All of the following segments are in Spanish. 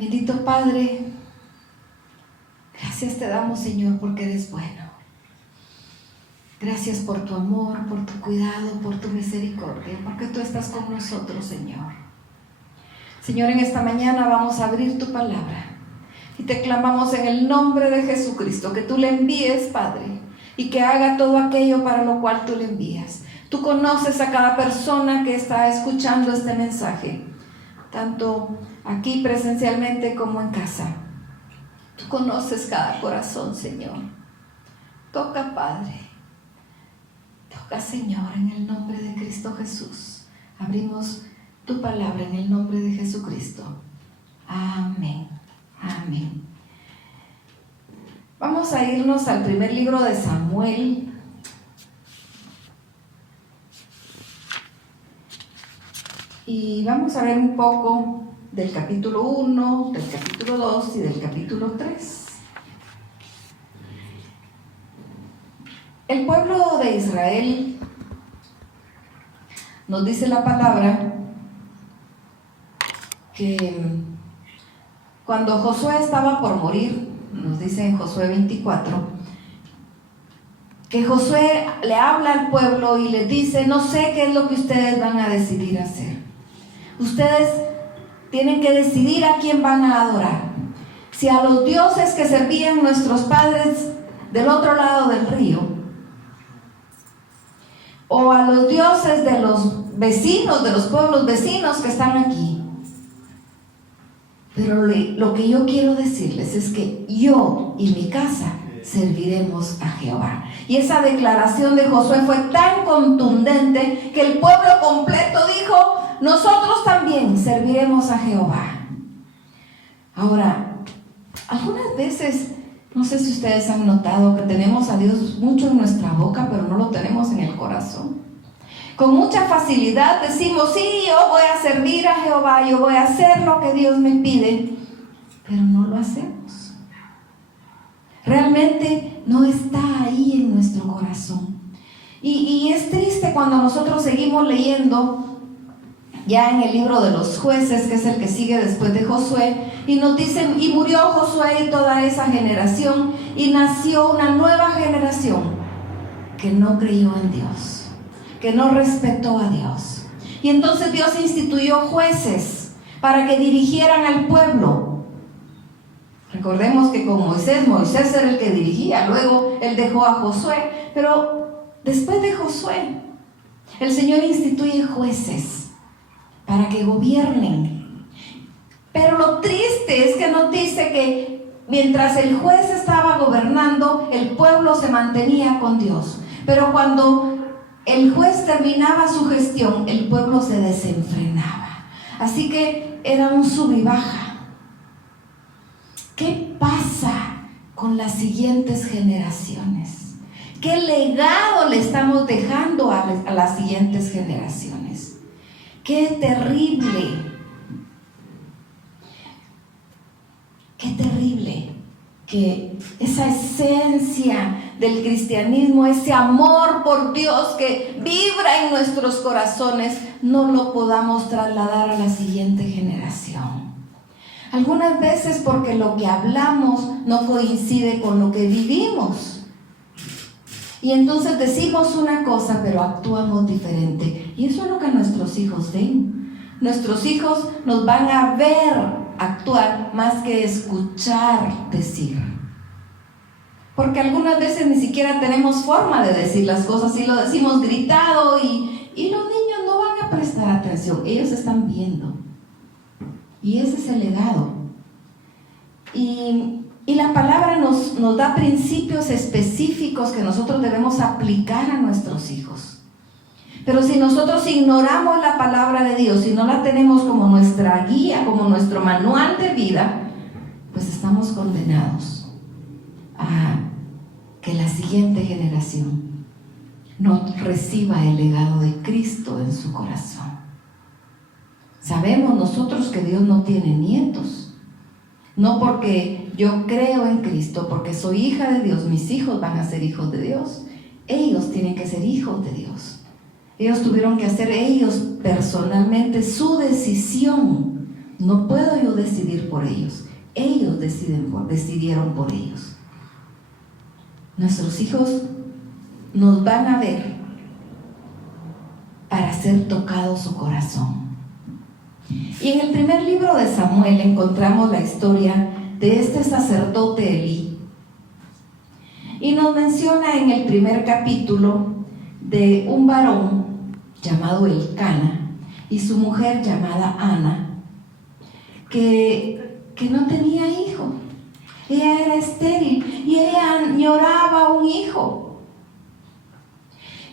Bendito Padre, gracias te damos, Señor, porque eres bueno. Gracias por tu amor, por tu cuidado, por tu misericordia, porque tú estás con nosotros, Señor. Señor, en esta mañana vamos a abrir tu palabra y te clamamos en el nombre de Jesucristo que tú le envíes, Padre, y que haga todo aquello para lo cual tú le envías. Tú conoces a cada persona que está escuchando este mensaje, tanto aquí presencialmente como en casa. Tú conoces cada corazón, Señor. Toca, Padre. Toca, Señor, en el nombre de Cristo Jesús. Abrimos tu palabra en el nombre de Jesucristo. Amén. Amén. Vamos a irnos al primer libro de Samuel. Y vamos a ver un poco del capítulo 1, del capítulo 2 y del capítulo 3. El pueblo de Israel, nos dice la palabra, que cuando Josué estaba por morir, nos dice en Josué 24, que Josué le habla al pueblo y le dice: no sé qué es lo que ustedes van a decidir hacer. Ustedes tienen que decidir a quién van a adorar. Si a los dioses que servían nuestros padres del otro lado del río, o a los dioses de los vecinos, de los pueblos vecinos que están aquí. Pero lo que yo quiero decirles es que yo y mi casa serviremos a Jehová. Y esa declaración de Josué fue tan contundente que el pueblo completo dijo: nosotros también serviremos a Jehová. Ahora, algunas veces, no sé si ustedes han notado que tenemos a Dios mucho en nuestra boca, pero no lo tenemos en el corazón. Con mucha facilidad decimos: sí, yo voy a servir a Jehová, yo voy a hacer lo que Dios me pide, pero no lo hacemos. Realmente no está ahí en nuestro corazón. Y es triste cuando nosotros seguimos leyendo ya en el libro de los jueces, que es el que sigue después de Josué, y nos dicen: y murió Josué y toda esa generación, y nació una nueva generación que no creyó en Dios, que no respetó a Dios. Y entonces Dios instituyó jueces para que dirigieran al pueblo. Recordemos que con Moisés era el que dirigía, luego él dejó a Josué, pero después de Josué, el Señor instituye jueces para que gobiernen. Pero lo triste es que nos dice que mientras el juez estaba gobernando, el pueblo se mantenía con Dios. Pero cuando el juez terminaba su gestión, el pueblo se desenfrenaba. Así que era un sub y baja. ¿Qué pasa con las siguientes generaciones? ¿Qué legado le estamos dejando a las siguientes generaciones? ¡Qué terrible! ¡Qué terrible! Que esa esencia del cristianismo, ese amor por Dios que vibra en nuestros corazones, no lo podamos trasladar a la siguiente generación. Algunas veces porque lo que hablamos no coincide con lo que vivimos. Y entonces decimos una cosa, pero actuamos diferente. Y eso es lo que nuestros hijos ven. Nuestros hijos nos van a ver actuar más que escuchar decir. Porque algunas veces ni siquiera tenemos forma de decir las cosas y lo decimos gritado y los niños no van a prestar atención. Ellos están viendo. Y ese es el legado. Y la palabra nos da principios específicos que nosotros debemos aplicar a nuestros hijos. Pero si nosotros ignoramos la palabra de Dios, si no la tenemos como nuestra guía, como nuestro manual de vida, pues estamos condenados a que la siguiente generación no reciba el legado de Cristo en su corazón. Sabemos nosotros que Dios no tiene nietos. No porque yo creo en Cristo, porque soy hija de Dios, mis hijos van a ser hijos de Dios. Ellos tienen que ser hijos de Dios. Ellos tuvieron que hacer ellos personalmente su decisión No puedo yo decidir por ellos. Ellos decidieron por ellos. Nuestros hijos nos van a ver para ser tocado su corazón. Y en el primer libro de Samuel encontramos la historia de este sacerdote Elí. Y nos menciona en el primer capítulo de un varón llamado Elcana y su mujer llamada Ana, que no tenía hijo. Ella era estéril y ella añoraba un hijo.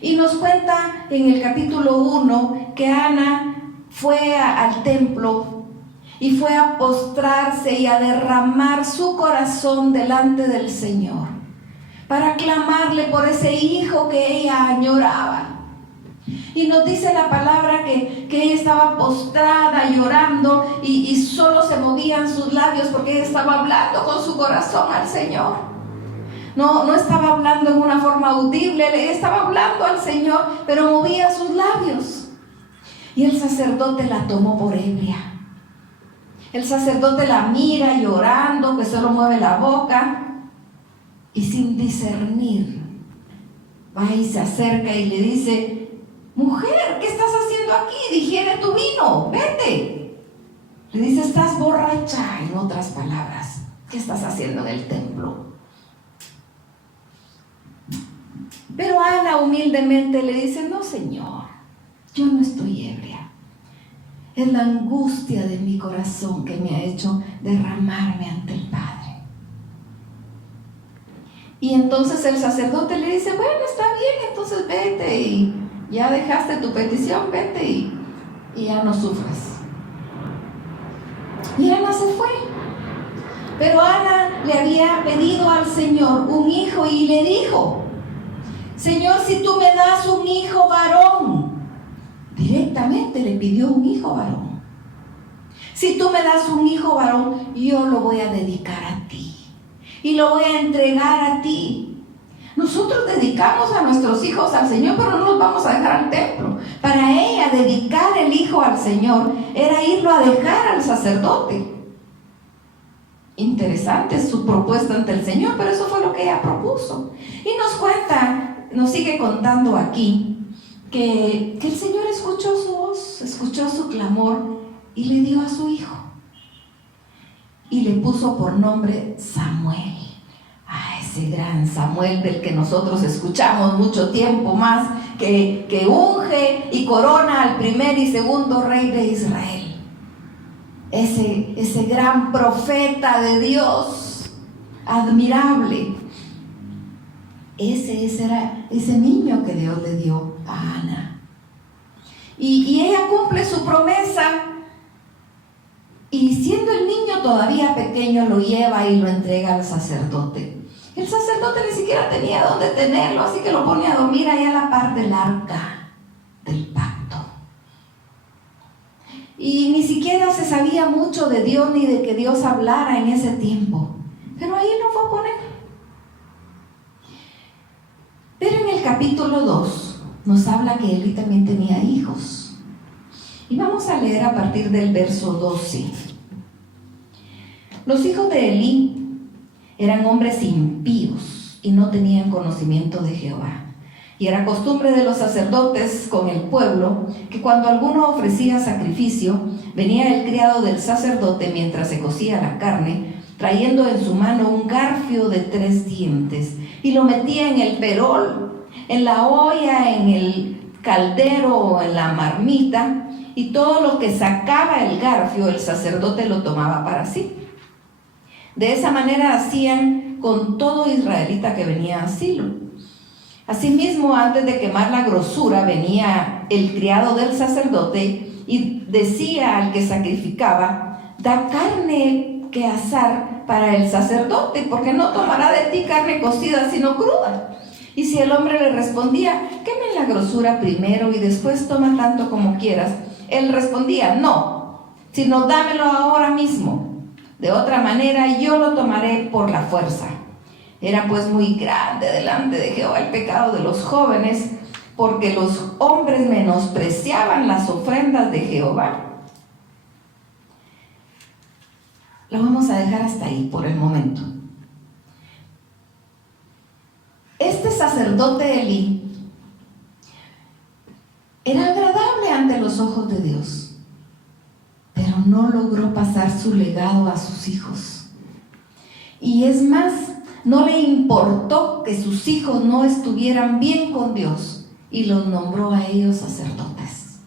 Y nos cuenta en el capítulo 1 que Ana fue al templo y fue a postrarse y a derramar su corazón delante del Señor para clamarle por ese hijo que ella añoraba. Y nos dice la palabra que ella estaba postrada llorando y solo se movían sus labios porque ella estaba hablando con su corazón al Señor. No estaba hablando en una forma audible, ella estaba hablando al Señor, pero movía sus labios. Y el sacerdote la tomó por ebria. El sacerdote la mira llorando, que solo mueve la boca, y sin discernir va y se acerca y le dice: mujer, ¿qué estás haciendo aquí? Digiere tu vino, vete. Le dice: estás borracha, en otras palabras. ¿Qué estás haciendo en el templo? Pero Ana humildemente le dice: no, Señor, yo no estoy ebria. Es la angustia de mi corazón que me ha hecho derramarme ante el Padre. Y entonces el sacerdote le dice: bueno, está bien, entonces vete y ya dejaste tu petición, vete y ya no sufras. Y Ana se fue. Pero Ana le había pedido al Señor un hijo y le dijo: Señor, si tú me das un hijo varón. Directamente le pidió un hijo varón. Si tú me das un hijo varón, yo lo voy a dedicar a ti y lo voy a entregar a ti. Nosotros dedicamos a nuestros hijos al Señor, pero no los vamos a dejar al templo. Para ella, dedicar el hijo al Señor era irlo a dejar al sacerdote. Interesante su propuesta ante el Señor, pero eso fue lo que ella propuso. Y nos cuenta, nos sigue contando aquí, que el Señor escuchó su voz, escuchó su clamor y le dio a su hijo. Y le puso por nombre Samuel. Ese gran Samuel del que nosotros escuchamos mucho tiempo más, que unge y corona al primer y segundo rey de Israel. Ese gran profeta de Dios, admirable. Ese era ese niño que Dios le dio a Ana. Y ella cumple su promesa. Y siendo el niño todavía pequeño, lo lleva y lo entrega al sacerdote. El sacerdote ni siquiera tenía dónde tenerlo, así que lo pone a dormir ahí a la par del arca del pacto. Y ni siquiera se sabía mucho de Dios ni de que Dios hablara en ese tiempo. Pero ahí lo fue a poner. Pero en el capítulo 2 nos habla que Elí también tenía hijos. Y vamos a leer a partir del verso 12. Los hijos de Elí eran hombres impíos y no tenían conocimiento de Jehová. Y era costumbre de los sacerdotes con el pueblo que cuando alguno ofrecía sacrificio, venía el criado del sacerdote mientras se cocía la carne, trayendo en su mano un garfio de 3 dientes, y lo metía en el perol, en la olla, en el caldero o en la marmita, y todo lo que sacaba el garfio, el sacerdote lo tomaba para sí. De esa manera hacían con todo israelita que venía a Silo. Asimismo, antes de quemar la grosura, venía el criado del sacerdote y decía al que sacrificaba: da carne que asar para el sacerdote, porque no tomará de ti carne cocida, sino cruda. Y si el hombre le respondía: queme la grosura primero y después toma tanto como quieras, él respondía: no, sino dámelo ahora mismo. De otra manera yo lo tomaré por la fuerza. Era pues muy grande delante de Jehová el pecado de los jóvenes, porque los hombres menospreciaban las ofrendas de Jehová. Lo vamos a dejar hasta ahí por el momento. Este sacerdote Elí era agradable ante los ojos de Dios, pero no logró pasar su legado a sus hijos. Y es más, no le importó que sus hijos no estuvieran bien con Dios y los nombró a ellos sacerdotes.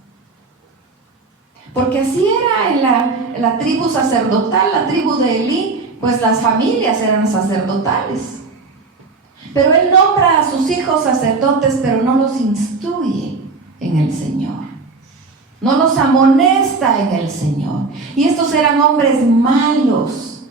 Porque así era en la tribu sacerdotal, la tribu de Elí, pues las familias eran sacerdotales. Pero él nombra a sus hijos sacerdotes, pero no los instruye en el Señor. No los amonesta en el Señor. Y estos eran hombres malos.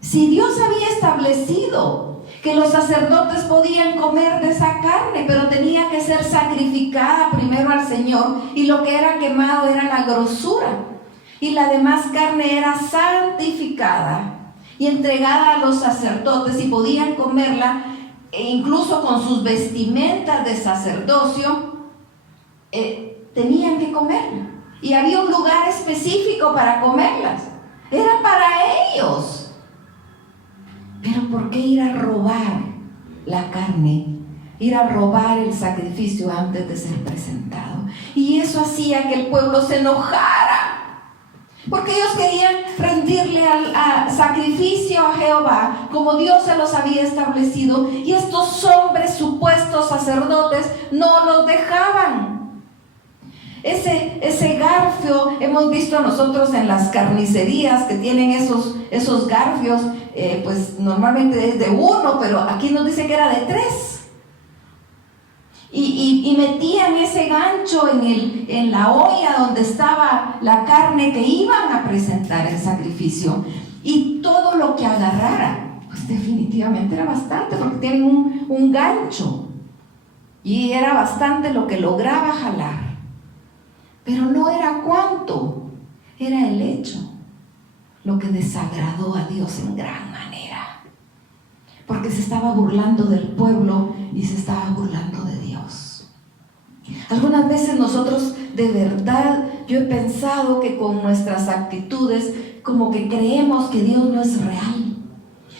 Si Dios había establecido que los sacerdotes podían comer de esa carne, pero tenía que ser sacrificada primero al Señor, y lo que era quemado era la grosura, y la demás carne era santificada y entregada a los sacerdotes, y podían comerla, e incluso con sus vestimentas de sacerdocio, tenían que comerla, y había un lugar específico para comerlas, era para ellos. Pero ¿por qué ir a robar la carne? Ir a robar el sacrificio antes de ser presentado. Y eso hacía que el pueblo se enojara, porque ellos querían rendirle al sacrificio a Jehová como Dios se los había establecido, y estos hombres supuestos sacerdotes no los dejaban. Ese garfio, hemos visto nosotros en las carnicerías que tienen esos garfios, pues normalmente es de uno, pero aquí nos dice que era de 3. Y metían ese gancho en la olla donde estaba la carne que iban a presentar en sacrificio, y todo lo que agarrara, pues definitivamente era bastante, porque tienen un gancho, y era bastante lo que lograba jalar. Pero no era cuánto, era el hecho lo que desagradó a Dios en gran manera, porque se estaba burlando del pueblo y se estaba burlando de Dios. Algunas veces nosotros, de verdad, yo he pensado que con nuestras actitudes como que creemos que Dios no es real,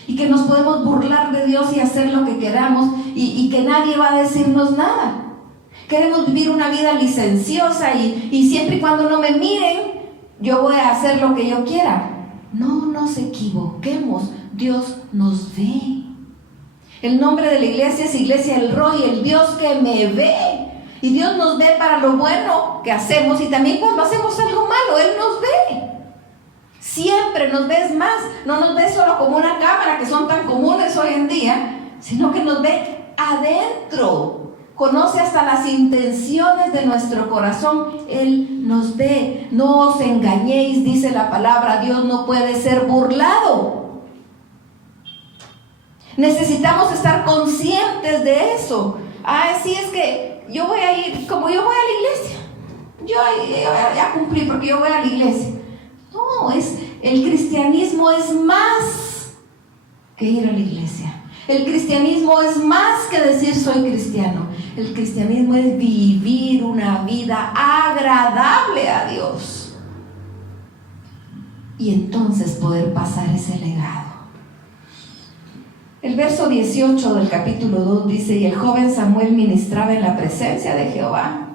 y que nos podemos burlar de Dios y hacer lo que queramos, y que nadie va a decirnos nada. Queremos vivir una vida licenciosa, y siempre y cuando no me miren, yo voy a hacer lo que yo quiera. No nos equivoquemos, Dios nos ve. El nombre de la iglesia es Iglesia El Roy, el Dios que me ve. Y Dios nos ve para lo bueno que hacemos, y también cuando hacemos algo malo, Él nos ve. Siempre nos ve. Es más, no nos ve solo como una cámara, que son tan comunes hoy en día, sino que nos ve adentro. Conoce hasta las intenciones de nuestro corazón. Él nos ve. No os engañéis, dice la palabra. Dios no puede ser burlado. Necesitamos estar conscientes de eso. Sí, es que yo voy a ir, como yo voy a la iglesia, yo ya cumplí porque yo voy a la iglesia. No, el cristianismo es más que ir a la iglesia. El cristianismo es más que decir soy cristiano. El cristianismo es vivir una vida agradable a Dios, y entonces poder pasar ese legado. El verso 18 del capítulo 2 dice: y el joven Samuel ministraba en la presencia de Jehová,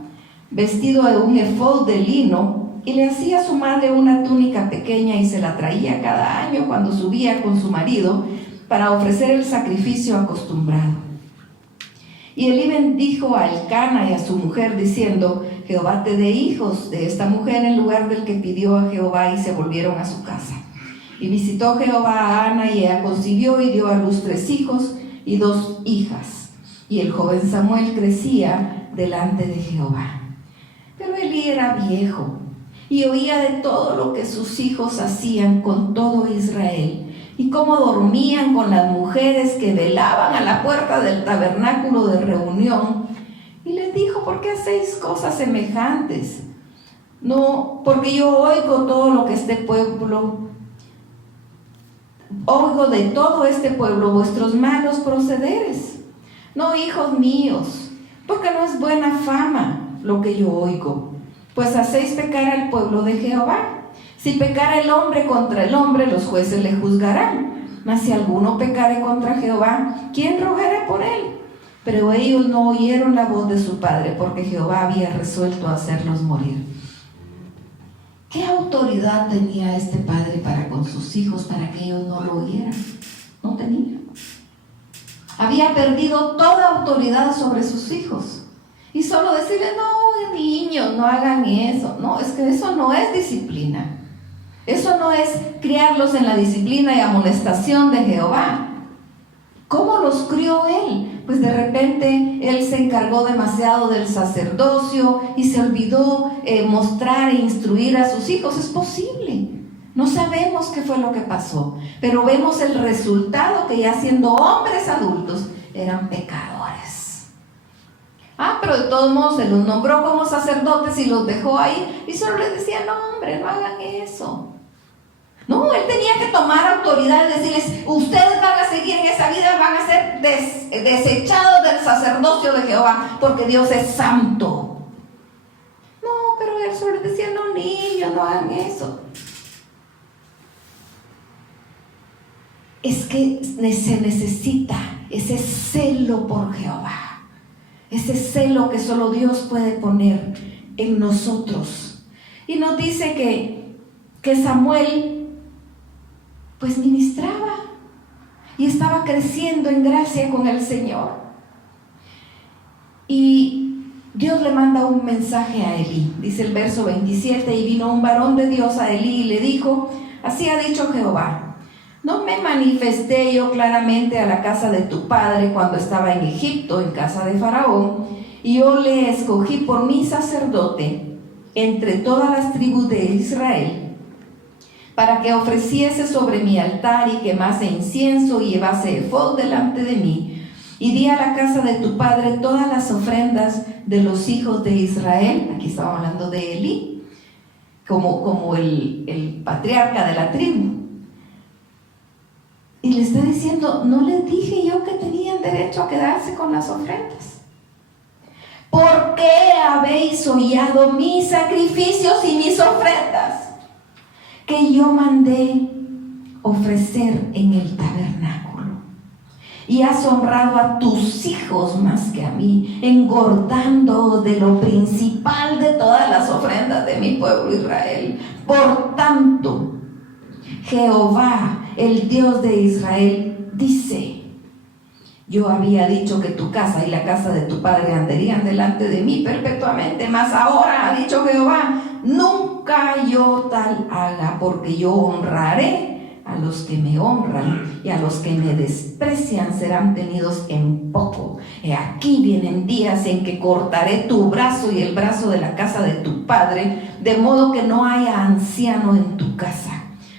vestido de un efod de lino, y le hacía a su madre una túnica pequeña, y se la traía cada año cuando subía con su marido para ofrecer el sacrificio acostumbrado. Y Elí bendijo a Elcana y a su mujer, diciendo: Jehová te dé hijos de esta mujer en lugar del que pidió a Jehová. Y se volvieron a su casa. Y visitó Jehová a Ana, y ella concibió y dio a luz 3 hijos y 2 hijas. Y el joven Samuel crecía delante de Jehová. Pero Elí era viejo, y oía de todo lo que sus hijos hacían con todo Israel, y cómo dormían con las mujeres que velaban a la puerta del tabernáculo de reunión. Y les dijo: ¿por qué hacéis cosas semejantes? No, porque yo oigo todo lo que oigo de todo este pueblo vuestros malos procederes. No, hijos míos, porque no es buena fama lo que yo oigo, pues hacéis pecar al pueblo de Jehová. Si pecare el hombre contra el hombre, los jueces le juzgarán. Mas si alguno pecare contra Jehová, ¿quién rogará por él? Pero ellos no oyeron la voz de su padre, porque Jehová había resuelto hacerlos morir. ¿Qué autoridad tenía este padre para con sus hijos, para que ellos no lo oyeran? No tenía. Había perdido toda autoridad sobre sus hijos. Y solo decirle, no, niños, no hagan eso. No, es que eso no es disciplina. Eso no es criarlos en la disciplina y amonestación de Jehová. ¿Cómo los crió él? Pues de repente él se encargó demasiado del sacerdocio y se olvidó mostrar e instruir a sus hijos. Es posible. No sabemos qué fue lo que pasó, pero vemos el resultado, que ya siendo hombres adultos eran pecadores. Pero de todos modos se los nombró como sacerdotes y los dejó ahí y solo les decía, no hombre, no hagan eso. No, él tenía que tomar autoridad y decirles, ustedes van a seguir en esa vida, van a ser desechados del sacerdocio de Jehová, porque Dios es santo. No, pero él solo les decía, no niños, no hagan eso. Es que se necesita ese celo por Jehová, ese celo que solo Dios puede poner en nosotros. Y nos dice que Samuel pues ministraba y estaba creciendo en gracia con el Señor. Y Dios le manda un mensaje a Elí. Dice el verso 27, y vino un varón de Dios a Elí y le dijo, así ha dicho Jehová, ¿no me manifesté yo claramente a la casa de tu padre cuando estaba en Egipto, en casa de Faraón? Y yo le escogí por mi sacerdote entre todas las tribus de Israel, para que ofreciese sobre mi altar y quemase incienso y llevase efod delante de mí. Y di a la casa de tu padre todas las ofrendas de los hijos de Israel. Aquí estamos hablando de Elí, como el patriarca de la tribu. Y le está diciendo, ¿no les dije yo que tenían derecho a quedarse con las ofrendas? ¿Por qué habéis hollado mis sacrificios y mis ofrendas que yo mandé ofrecer en el tabernáculo? Y has honrado a tus hijos más que a mí, engordando de lo principal de todas las ofrendas de mi pueblo Israel. Por tanto, Jehová, el Dios de Israel, dice, yo había dicho que tu casa y la casa de tu padre andarían delante de mí perpetuamente, mas ahora ha dicho Jehová, nunca yo tal haga, porque yo honraré a los que me honran y a los que me desprecian serán tenidos en poco. He aquí vienen días en que cortaré tu brazo y el brazo de la casa de tu padre, de modo que no haya anciano en tu casa.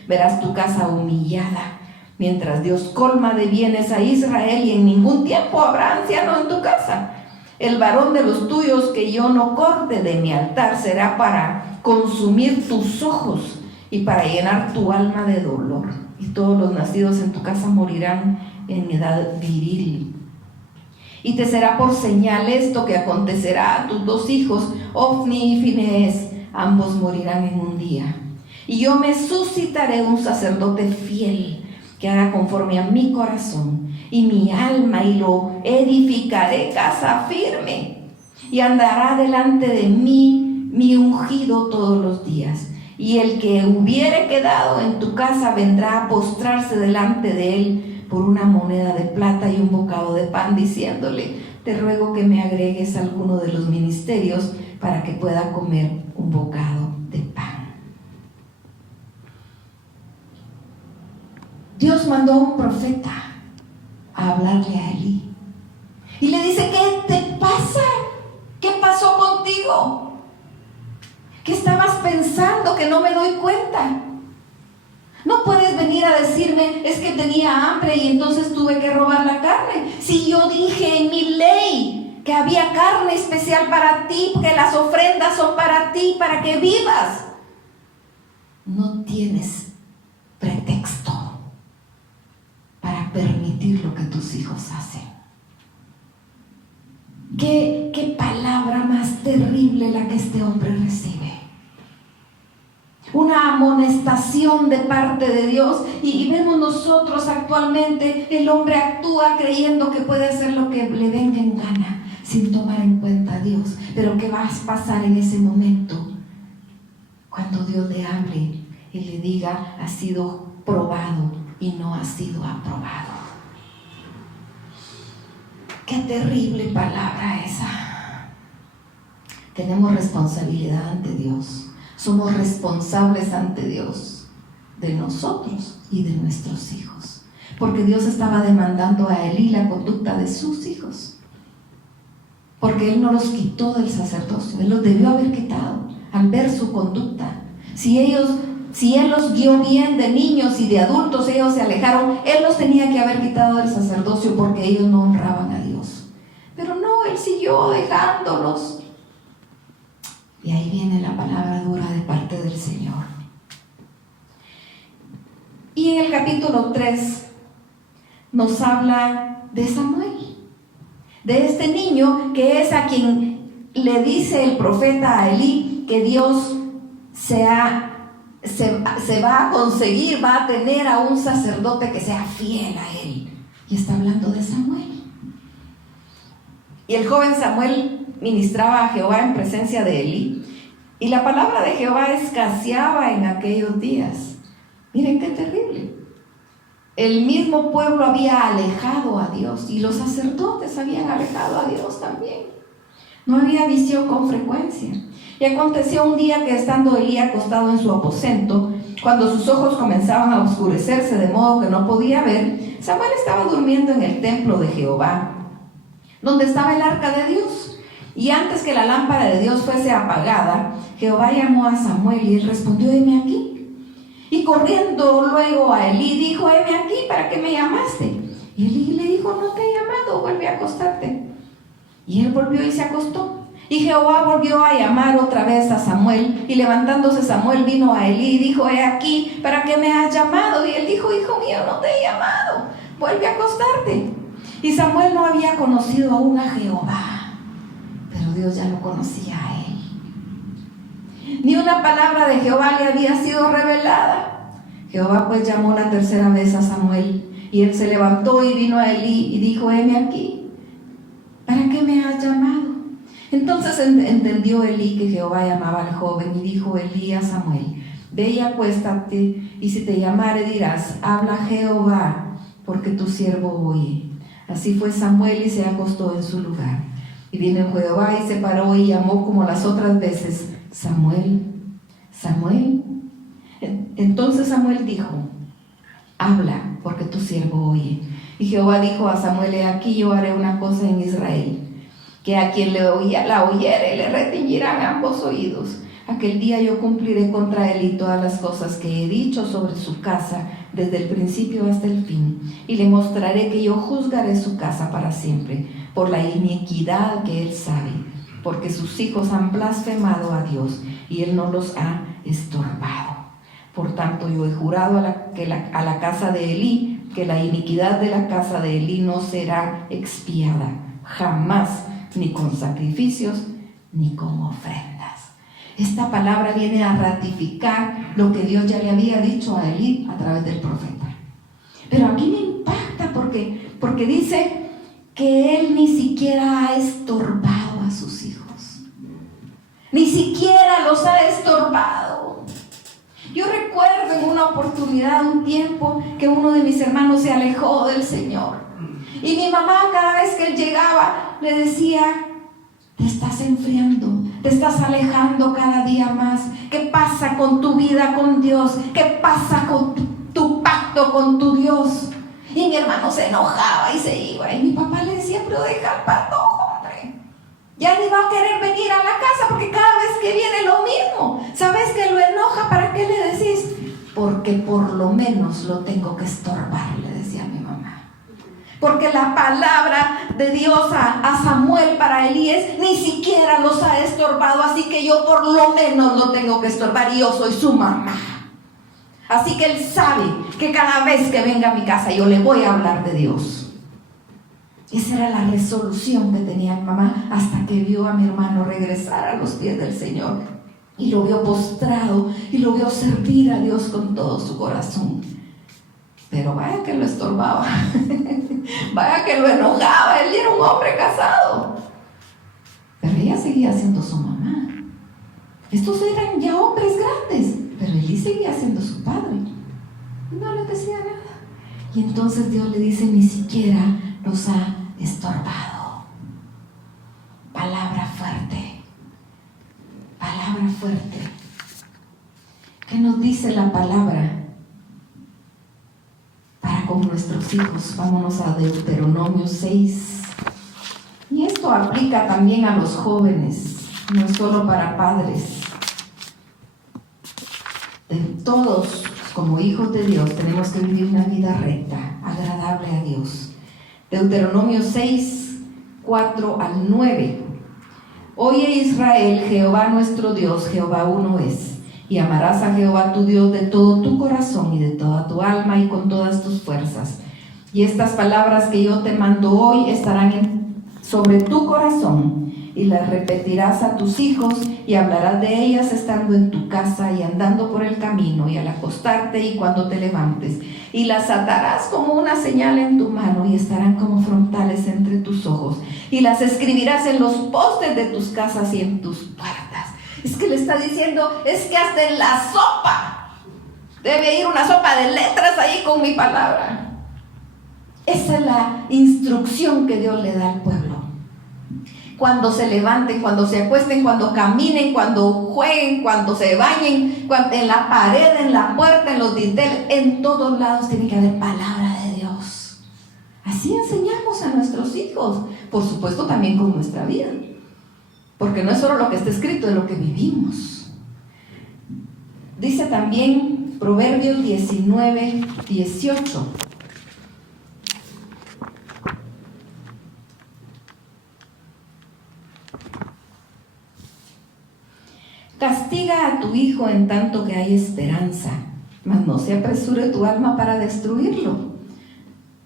Verás tu casa humillada, mientras Dios colma de bienes a Israel, y en ningún tiempo habrá anciano en tu casa. El varón de los tuyos que yo no corte de mi altar será para consumir tus ojos y para llenar tu alma de dolor. Y todos los nacidos en tu casa morirán en edad viril. Y te será por señal esto que acontecerá a tus dos hijos, Ofni y Finees, ambos morirán en un día. Y yo me suscitaré un sacerdote fiel, que haga conforme a mi corazón y mi alma, y lo edificaré casa firme, y andará delante de mí mi ungido todos los días. Y el que hubiere quedado en tu casa vendrá a postrarse delante de él por una moneda de plata y un bocado de pan, diciéndole, te ruego que me agregues alguno de los ministerios para que pueda comer un bocado de pan. Dios mandó a un profeta a hablarle a Elí y le dice, ¿qué te pasa? ¿Qué pasó contigo? ¿Qué estabas pensando que no me doy cuenta? No puedes venir a decirme, es que tenía hambre y entonces tuve que robar la carne. Si yo dije en mi ley que había carne especial para ti, que las ofrendas son para ti, para que vivas. No tienes pretexto para permitir lo que tus hijos hacen. ¿Qué palabra más terrible la que este hombre recibe? una amonestación de parte de Dios. Y vemos nosotros actualmente, el hombre actúa creyendo que puede hacer lo que le venga en gana, sin tomar en cuenta a Dios. Pero ¿qué va a pasar en ese momento? Cuando Dios le hable y le diga, has sido probado y no has sido aprobado. Qué terrible palabra esa. Tenemos responsabilidad ante Dios. Somos responsables ante Dios de nosotros y de nuestros hijos. Porque Dios estaba demandando a Elí la conducta de sus hijos. Porque Él no los quitó del sacerdocio. Él los debió haber quitado al ver su conducta. Si Él los guió bien de niños y de adultos, ellos se alejaron, Él los tenía que haber quitado del sacerdocio porque ellos no honraban a Dios. Pero no, Él siguió dejándolos. Y ahí viene la palabra dura de parte del Señor. Y en el capítulo 3 nos habla de Samuel, de este niño que es a quien le dice el profeta a Elí que Dios se va a conseguir, va a tener a un sacerdote que sea fiel a él. Y está hablando de Samuel. Y el joven Samuel ministraba a Jehová en presencia de Elí, y la palabra de Jehová escaseaba en aquellos días. Miren qué terrible. El mismo pueblo había alejado a Dios, y los sacerdotes habían alejado a Dios también. No había visión con frecuencia. Y aconteció un día que, estando Elí acostado en su aposento, cuando sus ojos comenzaban a oscurecerse de modo que no podía ver, Samuel estaba durmiendo en el templo de Jehová, donde estaba el arca de Dios. Y antes que la lámpara de Dios fuese apagada, Jehová llamó a Samuel y él respondió, heme aquí. Y corriendo luego a Elí dijo, heme aquí, ¿para qué me llamaste? Y Elí le dijo, no te he llamado, vuelve a acostarte. Y él volvió y se acostó. Y Jehová volvió a llamar otra vez a Samuel, y levantándose Samuel vino a Elí y dijo, he aquí, ¿para qué me has llamado? Y él dijo, hijo mío, no te he llamado, vuelve a acostarte. Y Samuel no había conocido aún a Jehová, pero Dios ya lo conocía a él. Ni una palabra de Jehová le había sido revelada. Jehová pues llamó la tercera vez a Samuel, y él se levantó y vino a Elí y dijo, heme aquí, ¿para qué me has llamado? Entonces entendió Elí que Jehová llamaba al joven, y dijo Elí a Samuel, ve y acuéstate, y si te llamare dirás, habla Jehová, porque tu siervo oye. Así fue Samuel y se acostó en su lugar. Y vino Jehová y se paró y llamó como las otras veces, Samuel, Samuel. Entonces Samuel dijo, habla, porque tu siervo oye. Y Jehová dijo a Samuel, he aquí yo haré una cosa en Israel, que a quien la oyere le retiñirán ambos oídos. Aquel día yo cumpliré contra él y todas las cosas que he dicho sobre su casa, desde el principio hasta el fin, y le mostraré que yo juzgaré su casa para siempre, por la iniquidad que él sabe, porque sus hijos han blasfemado a Dios, y él no los ha estorbado. Por tanto, yo he jurado a la casa de Elí, que la iniquidad de la casa de Elí no será expiada, jamás, ni con sacrificios, ni con ofrendas. Esta palabra viene a ratificar lo que Dios ya le había dicho a Elí a través del profeta. Pero aquí me impacta porque dice que él ni siquiera ha estorbado a sus hijos. Ni siquiera los ha estorbado. Yo recuerdo en una oportunidad, un tiempo, que uno de mis hermanos se alejó del Señor. Y mi mamá, cada vez que él llegaba, le decía, te estás enfriando, te estás alejando cada día más. ¿Qué pasa con tu vida con Dios? ¿Qué pasa con tu pacto con tu Dios? Y mi hermano se enojaba y se iba. Y mi papá le decía, pero deja el patojo, hombre. Ya ni va a querer venir a la casa porque cada vez que viene lo mismo. ¿Sabes que lo enoja? ¿Para qué le decís? Porque por lo menos lo tengo que estorbar, le decía mi mamá. Porque la palabra de Dios a Samuel para Elí es, ni siquiera los ha estorbado, así que yo por lo menos lo tengo que estorbar, y yo soy su mamá. Así que él sabe que cada vez que venga a mi casa yo le voy a hablar de Dios. Esa era la resolución que tenía mi mamá, hasta que vio a mi hermano regresar a los pies del Señor y lo vio postrado y lo vio servir a Dios con todo su corazón. Pero vaya que lo estorbaba, vaya que lo enojaba. Él era un hombre casado, pero ella seguía siendo su mamá. Estos eran ya hombres grandes, pero él seguía siendo su padre. No le decía nada. Y entonces Dios le dice: ni siquiera nos ha estorbado. Palabra fuerte. Palabra fuerte. ¿Qué nos dice la palabra para con nuestros hijos? Vámonos a Deuteronomio 6. Y esto aplica también a los jóvenes, no es solo para padres. Todos, como hijos de Dios, tenemos que vivir una vida recta, agradable a Dios. Deuteronomio 6, 4 al 9. Oye Israel, Jehová nuestro Dios, Jehová uno es. Y amarás a Jehová tu Dios de todo tu corazón y de toda tu alma y con todas tus fuerzas. Y estas palabras que yo te mando hoy estarán sobre tu corazón, y las repetirás a tus hijos y hablarás de ellas estando en tu casa y andando por el camino y al acostarte y cuando te levantes. Y las atarás como una señal en tu mano y estarán como frontales entre tus ojos. Y las escribirás en los postes de tus casas y en tus puertas. Es que le está diciendo, es que hasta en la sopa debe ir una sopa de letras ahí con mi palabra. Esa es la instrucción que Dios le da al pueblo. Cuando se levanten, cuando se acuesten, cuando caminen, cuando jueguen, cuando se bañen, en la pared, en la puerta, en los dinteles, en todos lados tiene que haber palabra de Dios. Así enseñamos a nuestros hijos, por supuesto también con nuestra vida, porque no es solo lo que está escrito, es lo que vivimos. Dice también Proverbios 19, 18. Castiga a tu hijo en tanto que hay esperanza, mas no se apresure tu alma para destruirlo.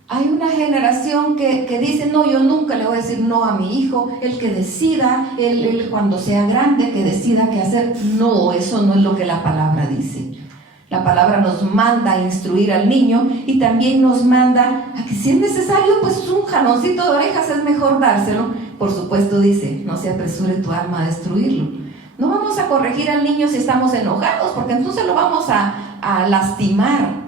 Hay una generación que dice, no, yo nunca le voy a decir no a mi hijo, el que decida, él cuando sea grande, que decida qué hacer. No, eso no es lo que la palabra dice. La palabra nos manda a instruir al niño y también nos manda a que si es necesario, pues un jaloncito de orejas es mejor dárselo. Por supuesto dice, no se apresure tu alma a destruirlo. No vamos a corregir al niño si estamos enojados, porque entonces lo vamos a lastimar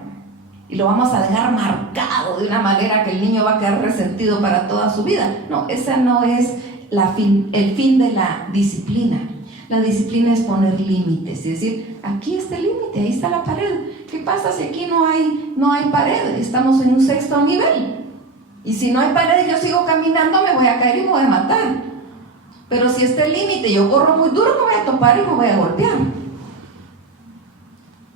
y lo vamos a dejar marcado de una manera que el niño va a quedar resentido para toda su vida. No, esa no es el fin de la disciplina. La disciplina es poner límites y decir, aquí está el límite, ahí está la pared. ¿Qué pasa si aquí no hay pared? Estamos en un sexto nivel. Y si no hay pared y yo sigo caminando, me voy a caer y me voy a matar. Pero si está el límite, yo corro muy duro, me voy a topar y me voy a golpear.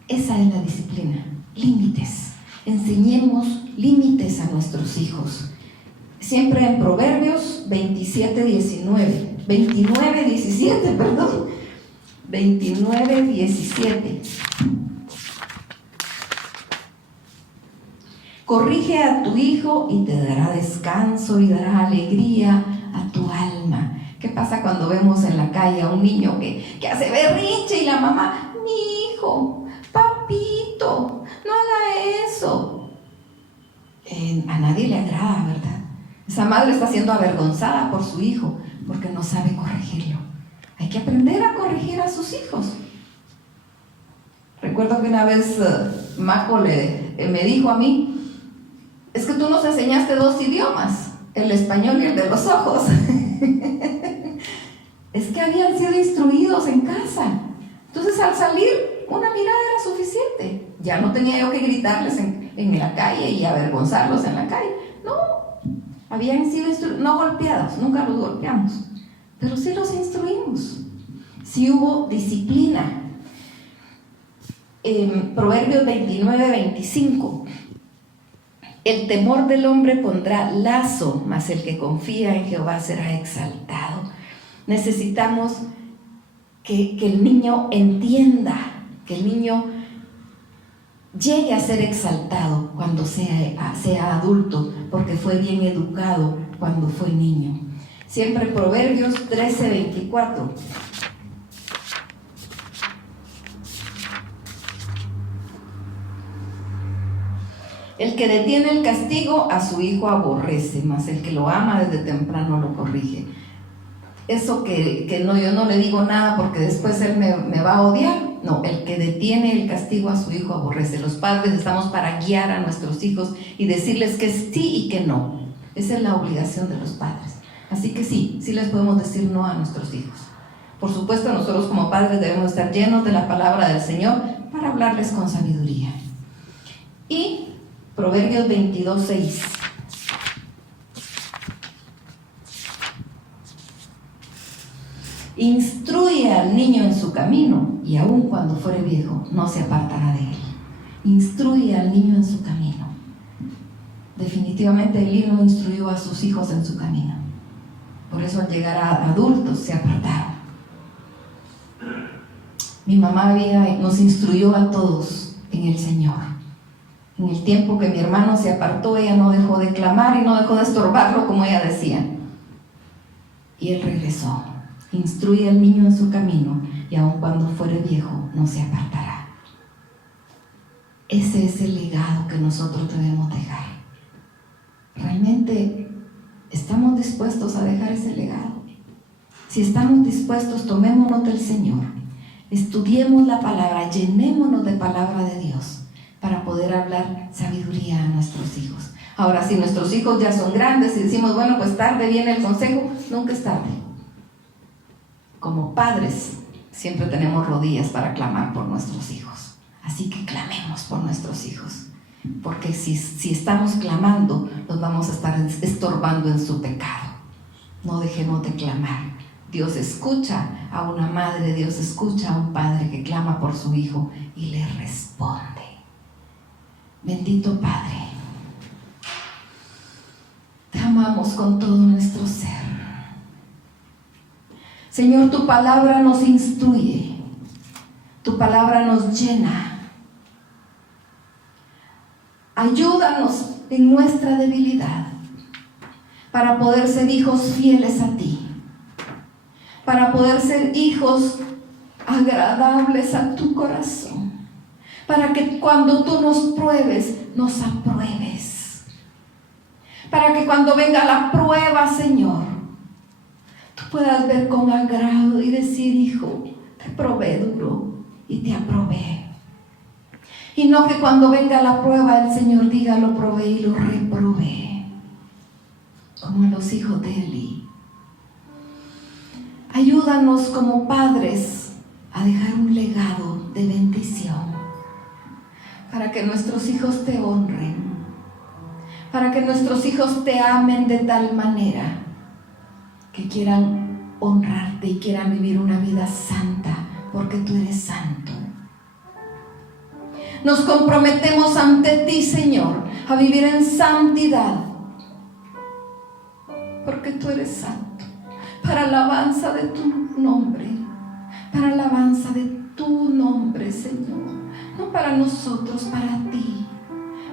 Esa es la disciplina. Límites. Enseñemos límites a nuestros hijos. Siempre en Proverbios 29, 17. Corrige a tu hijo y te dará descanso y dará alegría a tu alma. ¿Qué pasa cuando vemos en la calle a un niño que hace berrinche y la mamá, mi hijo, papito, no haga eso? A nadie le agrada, ¿verdad? Esa madre está siendo avergonzada por su hijo porque no sabe corregirlo. Hay que aprender a corregir a sus hijos. Recuerdo que una vez Maco me dijo a mí, es que tú nos enseñaste 2 idiomas, el español y el de los ojos. Es que habían sido instruidos en casa. Entonces al salir, una mirada era suficiente. Ya no tenía yo que gritarles en la calle y avergonzarlos en la calle. No, habían sido no golpeados, nunca los golpeamos, pero sí los instruimos. Sí hubo disciplina. Proverbios 29, 25. El temor del hombre pondrá lazo, mas el que confía en Jehová será exaltado. Necesitamos que el niño entienda, que el niño llegue a ser exaltado cuando sea adulto, porque fue bien educado cuando fue niño. Siempre Proverbios 13, 24. El que detiene el castigo a su hijo aborrece, mas el que lo ama desde temprano lo corrige. Eso que no, yo no le digo nada porque después él me va a odiar. No, el que detiene el castigo a su hijo aborrece. Los padres estamos para guiar a nuestros hijos y decirles que sí y que no. Esa es la obligación de los padres. Así que sí les podemos decir no a nuestros hijos. Por supuesto, nosotros como padres debemos estar llenos de la palabra del Señor para hablarles con sabiduría. Y Proverbios 22:6. Instruye al niño en su camino, y aun cuando fuere viejo, no se apartará de él. Instruye al niño en su camino. Definitivamente Elí no instruyó a sus hijos en su camino. Por eso al llegar a adultos se apartaron. Mi mamá nos instruyó a todos en el Señor. En el tiempo que mi hermano se apartó, ella no dejó de clamar y no dejó de estorbarlo, como ella decía. Y él regresó. Instruye al niño en su camino, y aun cuando fuere viejo, no se apartará. Ese es el legado que nosotros debemos dejar. ¿Realmente estamos dispuestos a dejar ese legado? Si estamos dispuestos, tomémonos del Señor, estudiemos la palabra, llenémonos de palabra de Dios para poder hablar sabiduría a nuestros hijos. Ahora, si nuestros hijos ya son grandes y decimos, bueno, pues tarde viene el consejo, nunca es tarde. Como padres, siempre tenemos rodillas para clamar por nuestros hijos. Así que clamemos por nuestros hijos. Porque si estamos clamando, nos vamos a estar estorbando en su pecado. No dejemos de clamar. Dios escucha a una madre, Dios escucha a un padre que clama por su hijo y le responde. Bendito Padre, te amamos con todo nuestro ser. Señor, tu palabra nos instruye, tu palabra nos llena. Ayúdanos en nuestra debilidad para poder ser hijos fieles a ti, para poder ser hijos agradables a tu corazón, para que cuando tú nos pruebes, nos apruebes, para que cuando venga la prueba, Señor, tú puedas ver con agrado y decir, hijo, te probé duro y te aprobé. Y no que cuando venga la prueba el Señor diga, lo probé y lo reprobé, como los hijos de Elí. Ayúdanos como padres a dejar un legado de bendición, para que nuestros hijos te honren, para que nuestros hijos te amen de tal manera que quieran honrarte y quieran vivir una vida santa, porque tú eres santo. Nos comprometemos ante ti, Señor, a vivir en santidad, porque tú eres santo, para alabanza de tu nombre, para alabanza de tu nombre, Señor, no para nosotros, para ti,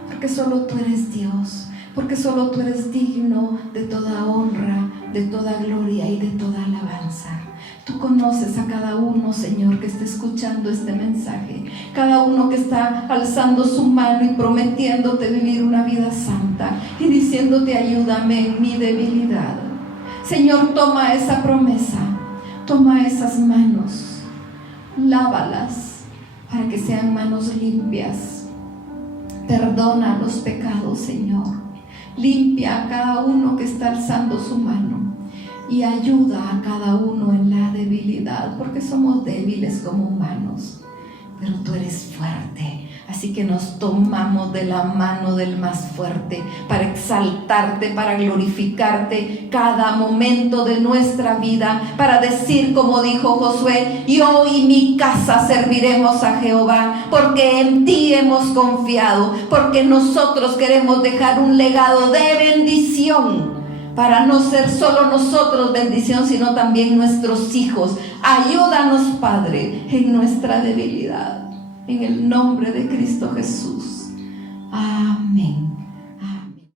porque solo tú eres Dios, porque solo tú eres digno de toda honra, de toda gloria y de toda alabanza. Tú conoces a cada uno, Señor, que está escuchando este mensaje, cada uno que está alzando su mano y prometiéndote vivir una vida santa y diciéndote, ayúdame en mi debilidad. Señor, toma esa promesa, toma esas manos, lávalas para que sean manos limpias. Perdona los pecados, Señor. Limpia a cada uno que está alzando su mano y ayuda a cada uno en la debilidad, porque somos débiles como humanos, pero tú eres fuerte. Así que nos tomamos de la mano del más fuerte para exaltarte, para glorificarte cada momento de nuestra vida, para decir como dijo Josué, yo y mi casa serviremos a Jehová, porque en ti hemos confiado, porque nosotros queremos dejar un legado de bendición, para no ser solo nosotros bendición, sino también nuestros hijos. Ayúdanos, Padre, en nuestra debilidad. En el nombre de Cristo Jesús. Amén.